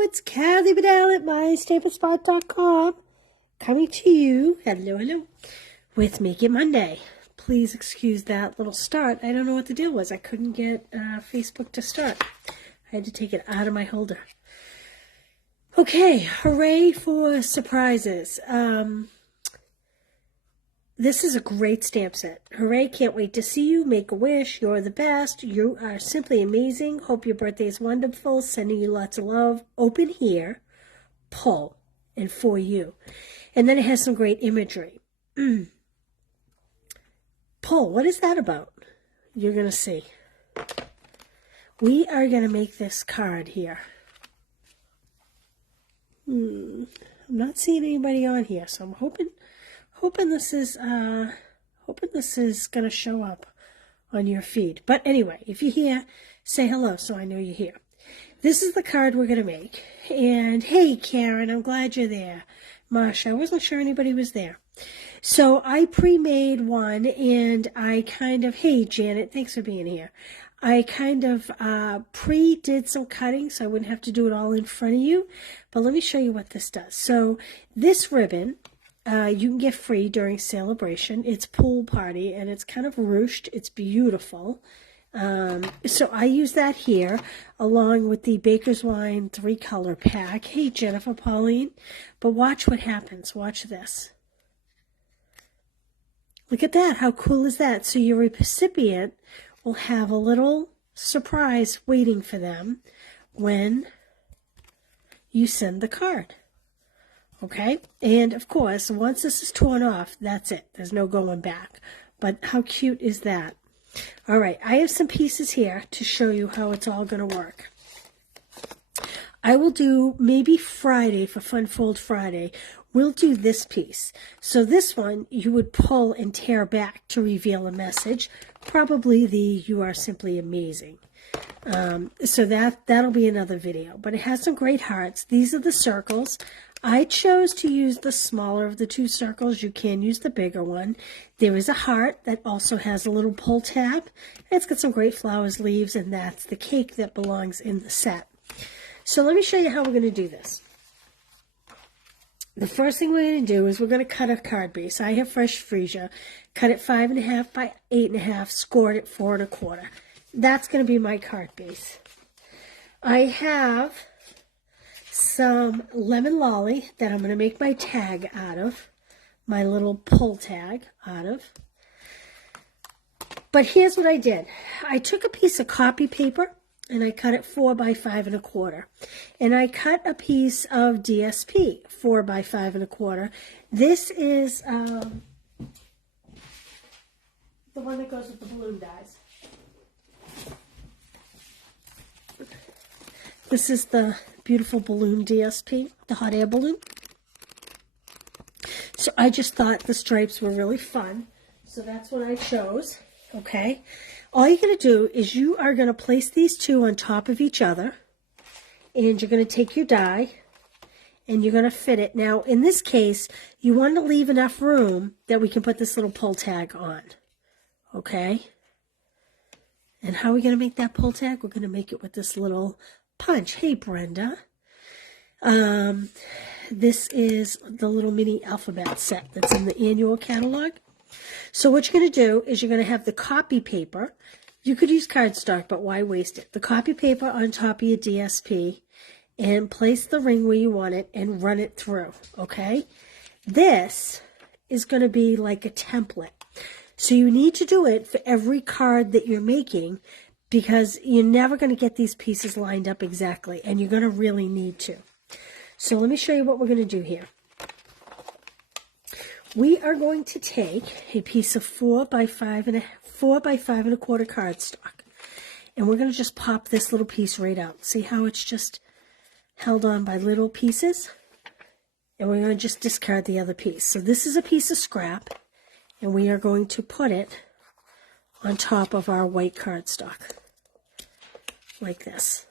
It's Kathy Bedell at mystaplespot.com coming to you, hello, with Make It Monday. Please excuse that little start. I don't know what the deal was. I couldn't get Facebook to start. I had to take it out of my holder. Okay, hooray for surprises. This is a great stamp set. Hooray, can't wait to see you. Make a wish. You're the best. You are simply amazing. Hope your birthday is wonderful. Sending you lots of love. Open here. Pull. And for you. And then it has some great imagery. Pull. What is that about? You're going to see. We are going to make this card here. I'm not seeing anybody on here, so I'm hoping this is going to show up on your feed. But anyway, if you're here, say hello so I know you're here. This is the card we're going to make. And hey, Karen, I'm glad you're there. Marsha, I wasn't sure anybody was there. So I pre-made one, and I kind of, hey, Janet, thanks for being here. I kind of pre-did some cutting so I wouldn't have to do it all in front of you. But let me show you what this does. So this ribbon, you can get free during celebration. It's pool party, and it's kind of ruched. It's beautiful. So I use that here, along with the Baker's Wine 3-color pack. Hey, Jennifer, Pauline. But watch what happens. Watch this. Look at that. How cool is that? So your recipient will have a little surprise waiting for them when you send the card. Okay? And, of course, once this is torn off, that's it. There's no going back. But how cute is that? All right. I have some pieces here to show you how it's all going to work. I will do maybe Friday for Fun Fold Friday. We'll do this piece. So this one you would pull and tear back to reveal a message. Probably the "You are simply amazing." So that'll be another video. But it has some great hearts. These are the circles. I chose to use the smaller of the two circles. You can use the bigger one. There is a heart that also has a little pull tab. It's got some great flowers, leaves, and that's the cake that belongs in the set. So let me show you how we're going to do this. The first thing we're going to do is we're going to cut a card base. I have fresh freesia. Cut it 5.5 by 8.5. Scored it 4 1/4. That's going to be my card base. I have some lemon lolly that I'm going to make my tag out of. My little pull tag out of. But here's what I did. I took a piece of copy paper and I cut it 4 by 5 1/4. And I cut a piece of DSP 4 by 5 1/4. This is the one that goes with the balloon dies. This is the beautiful balloon DSP, the hot air balloon. So I just thought the stripes were really fun. So that's what I chose. Okay. All you're going to do is you are going to place these two on top of each other. And you're going to take your die and you're going to fit it. Now, in this case, you want to leave enough room that we can put this little pull tag on. Okay? And how are we going to make that pull tag? We're going to make it with this little punch. Hey, Brenda. This is the little mini alphabet set that's in the annual catalog. So what you're going to do is you're going to have the copy paper. You could use cardstock, but why waste it? The copy paper on top of your DSP, and place the ring where you want it and run it through, okay? This is going to be like a template. So you need to do it for every card that you're making because you're never going to get these pieces lined up exactly, and you're going to really need to. So let me show you what we're going to do here. We are going to take a piece of 4 by 5 1/4 cardstock, and we're going to just pop this little piece right out. See how it's just held on by little pieces? And we're going to just discard the other piece. So this is a piece of scrap, and we are going to put it on top of our white cardstock, like this.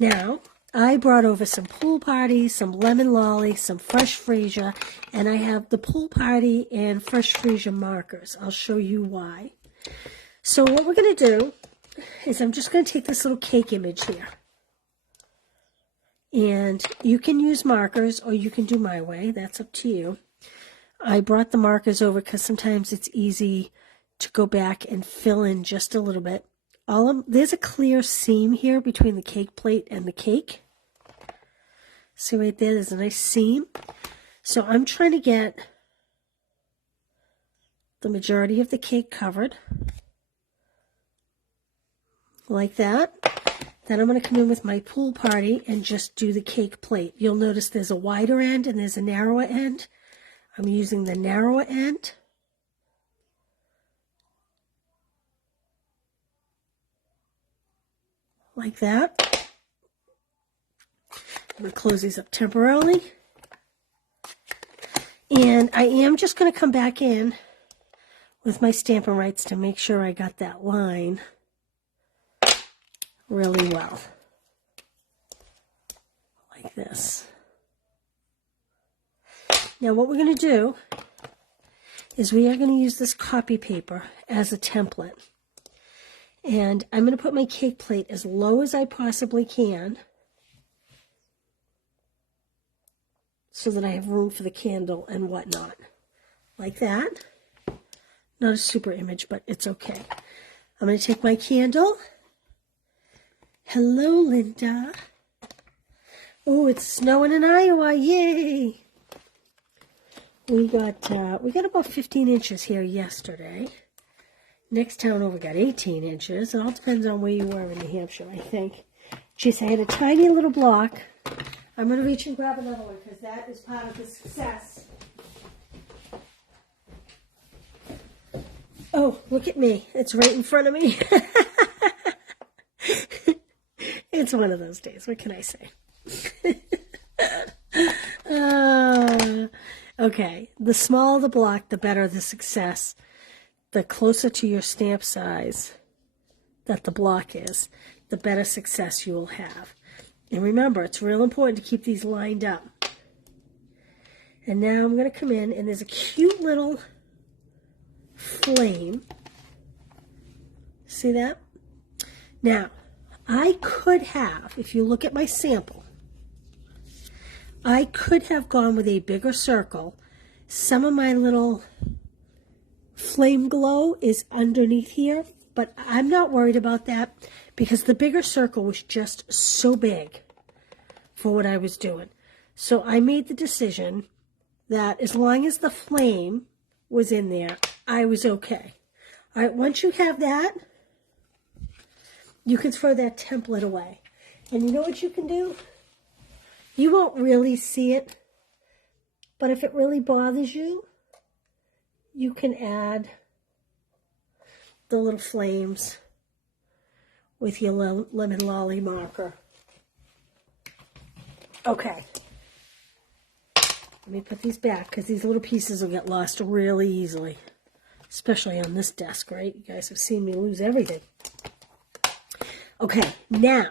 Now, I brought over some pool party, some lemon lolly, some fresh freesia, and I have the pool party and fresh freesia markers. I'll show you why. So what we're going to do is I'm just going to take this little cake image here. And you can use markers or you can do my way. That's up to you. I brought the markers over because sometimes it's easy to go back and fill in just a little bit. There's a clear seam here between the cake plate and the cake. See right there, there's a nice seam. So I'm trying to get the majority of the cake covered. Like that. Then I'm going to come in with my pool party and just do the cake plate. You'll notice there's a wider end and there's a narrower end. I'm using the narrower end. Like that. I'm going to close these up temporarily. And I am just going to come back in with my Stampin' Rights to make sure I got that line really well. Like this. Now what we're going to do is we are going to use this copy paper as a template. And I'm going to put my cake plate as low as I possibly can so that I have room for the candle and whatnot. Like that. Not a super image, but it's okay. I'm going to take my candle. Hello, Linda. Oh, it's snowing in Iowa. Yay! We got about 15 inches here yesterday. Next town over got 18 inches. It all depends on where you were in New Hampshire, I think. Jeez, I had a tiny little block. I'm going to reach and grab another one because that is part of the success. Oh, look at me. It's right in front of me. It's one of those days. What can I say? Okay, the smaller the block, the better the success. The closer to your stamp size that the block is, the better success you will have. And remember, it's real important to keep these lined up. And now I'm going to come in, and there's a cute little flame. See that? Now, I could have, if you look at my sample, I could have gone with a bigger circle. Some of my little flame glow is underneath here, but I'm not worried about that because the bigger circle was just so big for what I was doing. So I made the decision that as long as the flame was in there, I was okay. All right, once you have that, you can throw that template away. And you know what you can do? You won't really see it, but if it really bothers you, you can add the little flames with your lemon lolly marker. Okay. Let me put these back because these little pieces will get lost really easily, especially on this desk, right? You guys have seen me lose everything. Okay, now,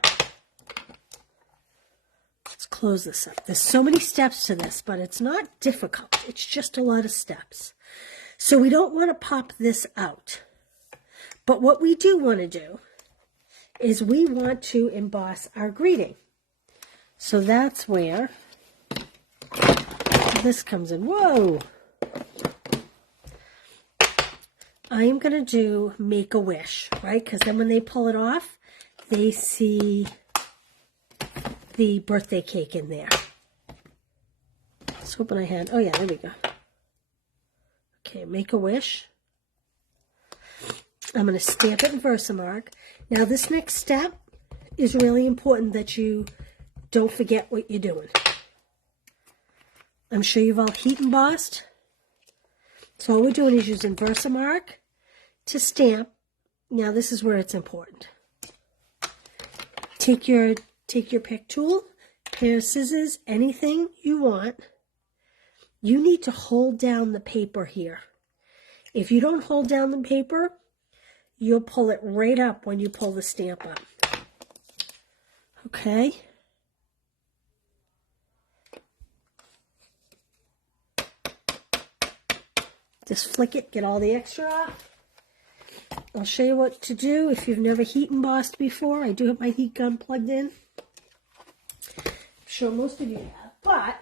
let's close this up. There's so many steps to this, but it's not difficult. It's just a lot of steps. So we don't want to pop this out. But what we do want to do is we want to emboss our greeting. So that's where this comes in. Whoa! I am going to do Make-A-Wish, right? Because then when they pull it off, they see the birthday cake in there. I was hoping I had, oh yeah, there we go. Okay, Make-A-Wish. I'm going to stamp it in Versamark. Now this next step is really important that you don't forget what you're doing. I'm sure you've all heat embossed. So all we're doing is using Versamark to stamp. Now this is where it's important. Take your pick tool, pair of scissors, anything you want. You need to hold down the paper here. If you don't hold down the paper, you'll pull it right up when you pull the stamp up. Okay. Just flick it, get all the extra off. I'll show you what to do if you've never heat embossed before. I do have my heat gun plugged in. sure most of you have, but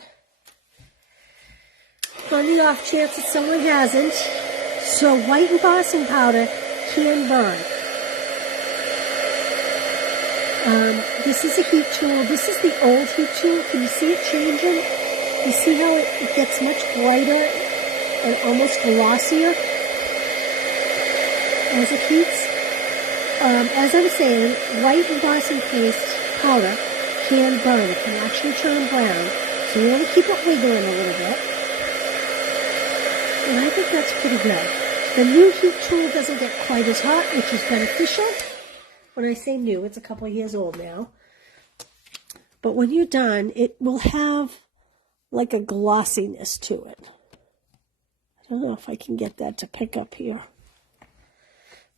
on the off chance that someone hasn't, so white embossing powder can burn. This is a heat tool. This is the old heat tool. Can you see it changing? You see how it gets much brighter and almost glossier as it heats? As I was saying, white embossing paste powder can burn. It can actually turn brown. So you want to keep it wiggling a little bit. And I think that's pretty good. The new heat tool doesn't get quite as hot, which is beneficial. When I say new, it's a couple of years old now. But when you're done, it will have like a glossiness to it. I don't know if I can get that to pick up here.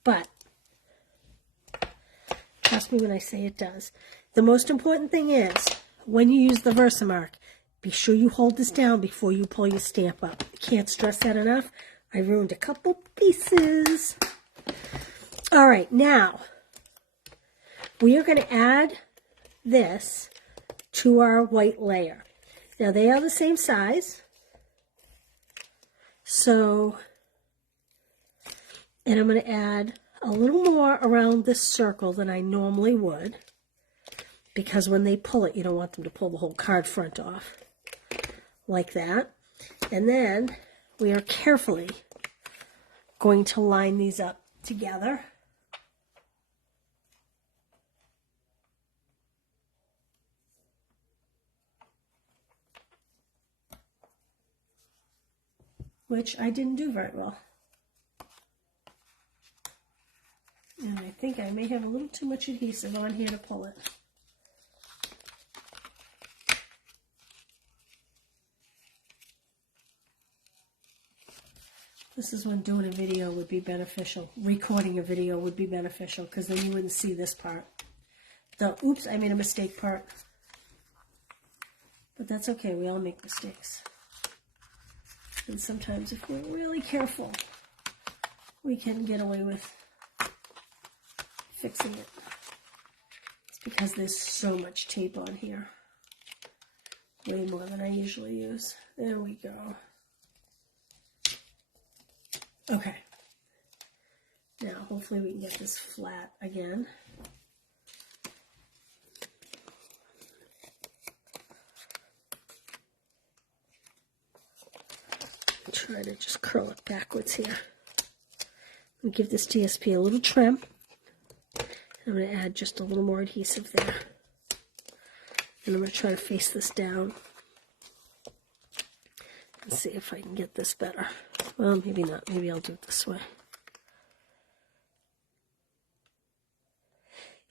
But trust me when I say it does. The most important thing is, when you use the Versamark, be sure you hold this down before you pull your stamp up. I can't stress that enough. I ruined a couple pieces. All right, now we are going to add this to our white layer. Now they are the same size. So, and I'm going to add a little more around this circle than I normally would, because when they pull it, you don't want them to pull the whole card front off like that. And then we are carefully going to line these up together. Which I didn't do very well. And I think I may have a little too much adhesive on here to pull it. This is when doing a video would be beneficial. Recording a video would be beneficial, because then you wouldn't see this part. The oops, I made a mistake part. But that's okay, we all make mistakes. And sometimes if we're really careful, we can get away with fixing it. It's because there's so much tape on here. Way more than I usually use. There we go. Okay. Now, hopefully we can get this flat again. Try to just curl it backwards here. I'm going to give this DSP a little trim. I'm going to add just a little more adhesive there. And I'm going to try to face this down and see if I can get this better. Well, maybe not. Maybe I'll do it this way.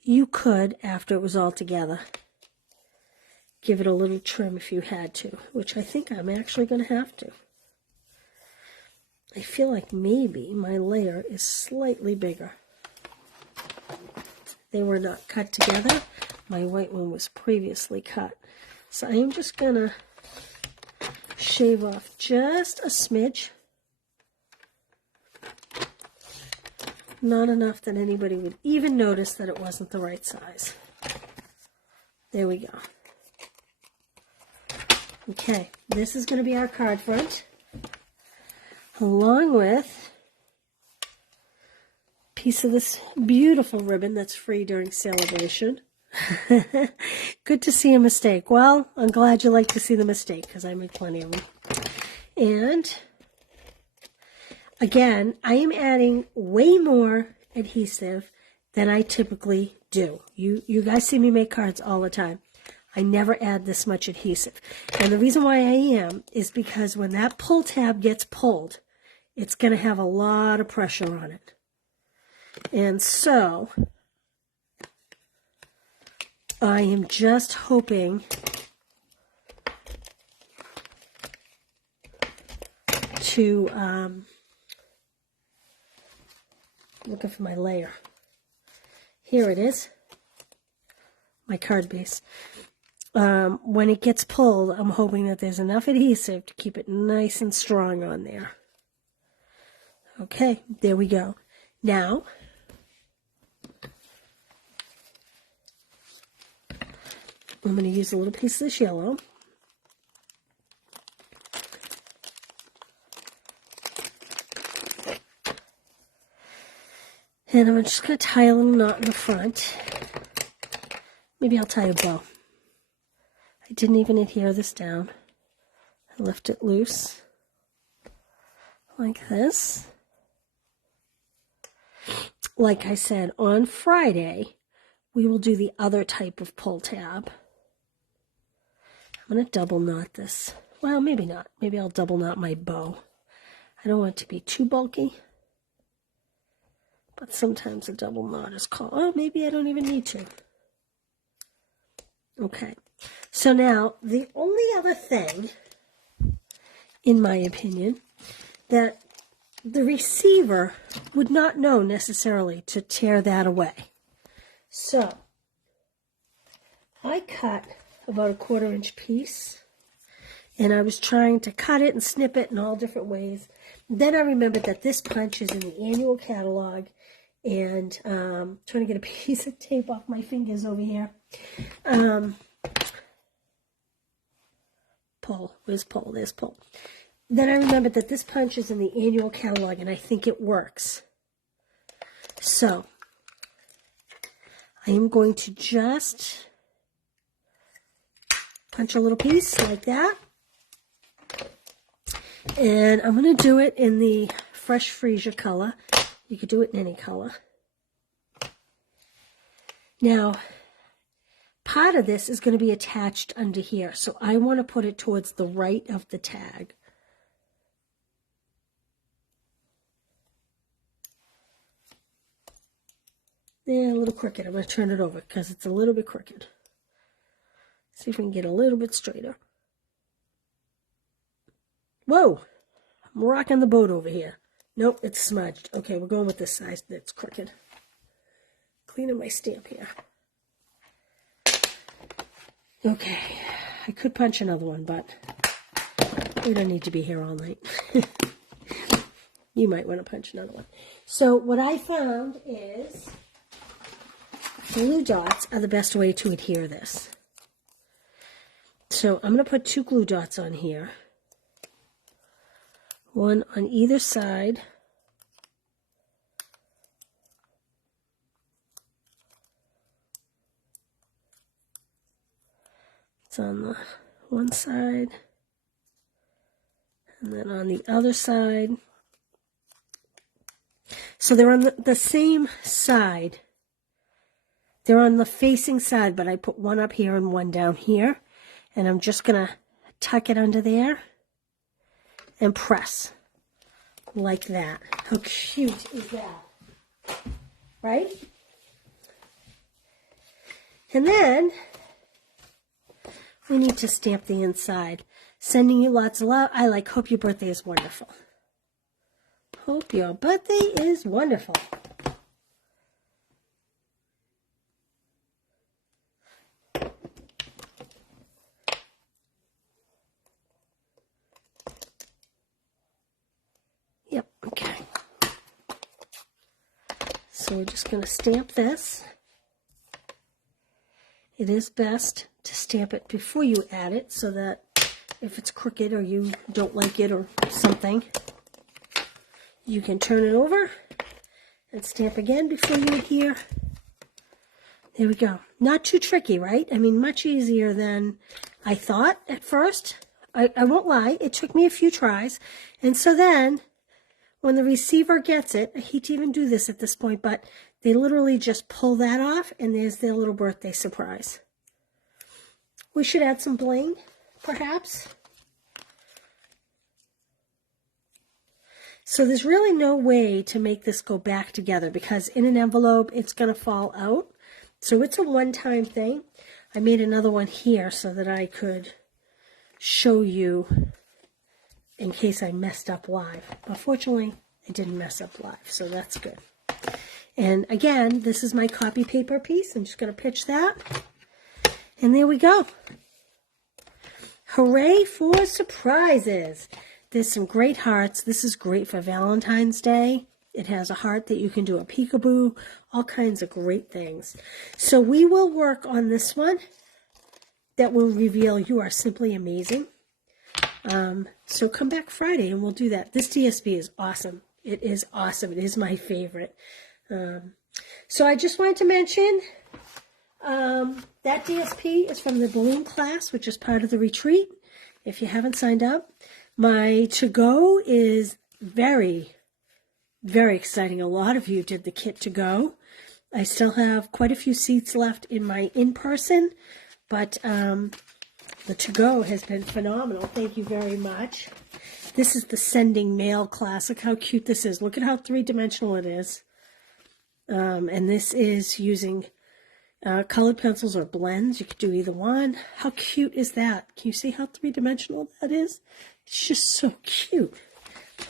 You could, after it was all together, give it a little trim if you had to, which I think I'm actually going to have to. I feel like maybe my layer is slightly bigger. They were not cut together. My white one was previously cut. So I am just going to shave off just a smidge. Not enough that anybody would even notice that it wasn't the right size. There we go. Okay, this is going to be our card front, along with a piece of this beautiful ribbon that's free during celebration. Good to see a mistake. Well, I'm glad you like to see the mistake, because I made plenty of them. And again, I am adding way more adhesive than I typically do. You guys see me make cards all the time. I never add this much adhesive. And the reason why I am is because when that pull tab gets pulled, it's going to have a lot of pressure on it. And so I am just hoping to looking for my layer. Here it is, my card base. When it gets pulled, I'm hoping that there's enough adhesive to keep it nice and strong on there. Okay, there we go. Now, I'm going to use a little piece of this yellow. And I'm just going to tie a little knot in the front. Maybe I'll tie a bow. I didn't even adhere this down. I left it loose like this. Like I said, on Friday, we will do the other type of pull tab. I'm going to double knot this. Well, maybe not. Maybe I'll double knot my bow. I don't want it to be too bulky. But sometimes a double knot is called. Oh, maybe I don't even need to. Okay. So now, the only other thing, in my opinion, that the receiver would not know necessarily to tear that away. So, I cut about a 1/4 inch piece, and I was trying to cut it and snip it in all different ways. Then I remembered that this punch is in the annual catalog, and trying to get a piece of tape off my fingers over here. Pull. Where's pull? There's pull. Then I remembered that this punch is in the annual catalog, and I think it works. So, I am going to just punch a little piece like that. And I'm going to do it in the Fresh Freesia color. You could do it in any color. Now, part of this is going to be attached under here, so I want to put it towards the right of the tag. Yeah, a little crooked. I'm going to turn it over because it's a little bit crooked. See if we can get a little bit straighter. Whoa! I'm rocking the boat over here. Nope, it's smudged. Okay, we're going with this side that's crooked. Cleaning my stamp here. Okay, I could punch another one, but we don't need to be here all night. You might want to punch another one. So what I found is glue dots are the best way to adhere this. So I'm going to put 2 glue dots on here. One on either side. It's on the one side, and then on the other side. So they're on the same side. They're on the facing side, but I put one up here and one down here. And I'm just going to tuck it under there and press like that. How cute is that? Right? And then we need to stamp the inside. Sending you lots of love. I like, hope your birthday is wonderful. Hope your birthday is wonderful. Yep, okay. So we're just going to stamp this. It is best to stamp it before you add it so that if it's crooked or you don't like it or something, you can turn it over and stamp again before you adhere. There we go. Not too tricky, right? I mean, much easier than I thought at first. I won't lie, it took me a few tries. And so then, when the receiver gets it, I hate to even do this at this point, but they literally just pull that off, and there's their little birthday surprise. We should add some bling, perhaps. So there's really no way to make this go back together because in an envelope, it's going to fall out. So it's a one-time thing. I made another one here so that I could show you in case I messed up live. But fortunately, I didn't mess up live, so that's good. And again, this is my copy paper piece. I'm just going to pitch that. And there we go. Hooray for surprises. There's some great hearts. This is great for Valentine's Day. It has a heart that you can do a peekaboo, all kinds of great things. So we will work on this one that will reveal you are simply amazing. So come back Friday and we'll do that. This DSP is awesome. It is awesome. It is my favorite. So I just wanted to mention that DSP is from the balloon class, which is part of the retreat. If you haven't signed up, my to-go is very, very exciting. A lot of you did the kit to-go. I still have quite a few seats left in my in-person, but the to-go has been phenomenal. Thank you very much. This is the sending mail class. Look how cute this is. Look at how three-dimensional it is. And this is using colored pencils or blends. You could do either one. How cute is that? Can you see how three-dimensional that is? It's just so cute.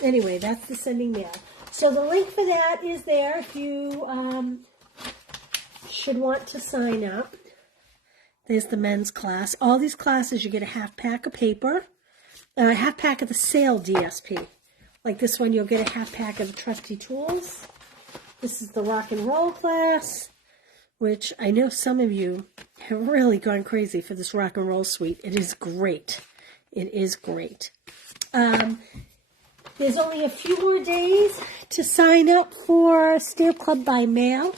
Anyway, that's the sending mail. So the link for that is there if you should want to sign up. There's the men's class. All these classes, you get a half pack of paper, a half pack of the sale DSP. Like this one, you'll get a half pack of the trusty tools. This is the rock and roll class, which I know some of you have really gone crazy for this rock and roll suite. It is great. It is great. There's only a few more days to sign up for Stamp Club by Mail.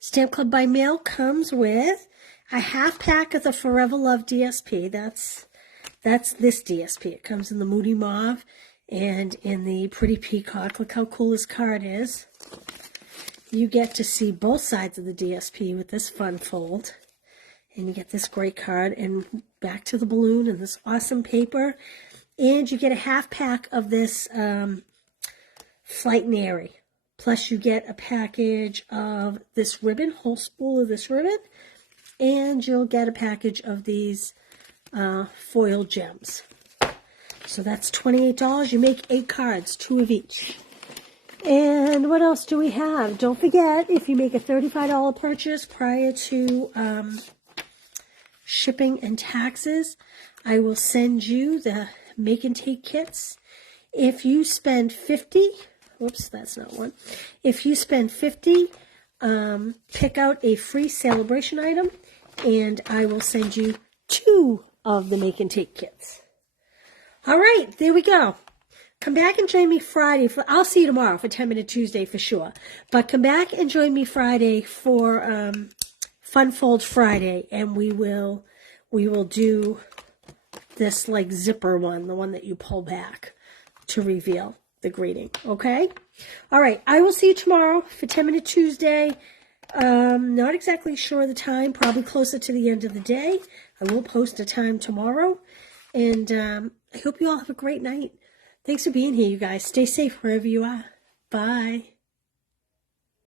Stamp Club by Mail comes with a half pack of the Forever Love DSP. That's this DSP. It comes in the Moody Mauve and in the Pretty Peacock. Look how cool this card is. You get to see both sides of the DSP with this fun fold. And you get this great card and back to the balloon and this awesome paper. And you get a half pack of this Flight and Airy. Plus you get a package of this ribbon, whole spool of this ribbon. And you'll get a package of these foil gems. So that's $28. You make 8 cards, 2 of each. And what else do we have? Don't forget, if you make a $35 purchase prior to shipping and taxes, I will send you the make and take kits. If you spend $50, whoops, that's not one. If you spend $50, pick out a free celebration item, and I will send you 2 of the make and take kits. All right, there we go. Come back and join me Friday for, I'll see you tomorrow for 10-Minute Tuesday for sure. But come back and join me Friday for Fun Fold Friday, and we will do this like zipper one, the one that you pull back to reveal the greeting. Okay? All right, I will see you tomorrow for 10-Minute Tuesday. Not exactly sure the time, probably closer to the end of the day. I will post a time tomorrow. And I hope you all have a great night. Thanks for being here, you guys. Stay safe wherever you are. Bye.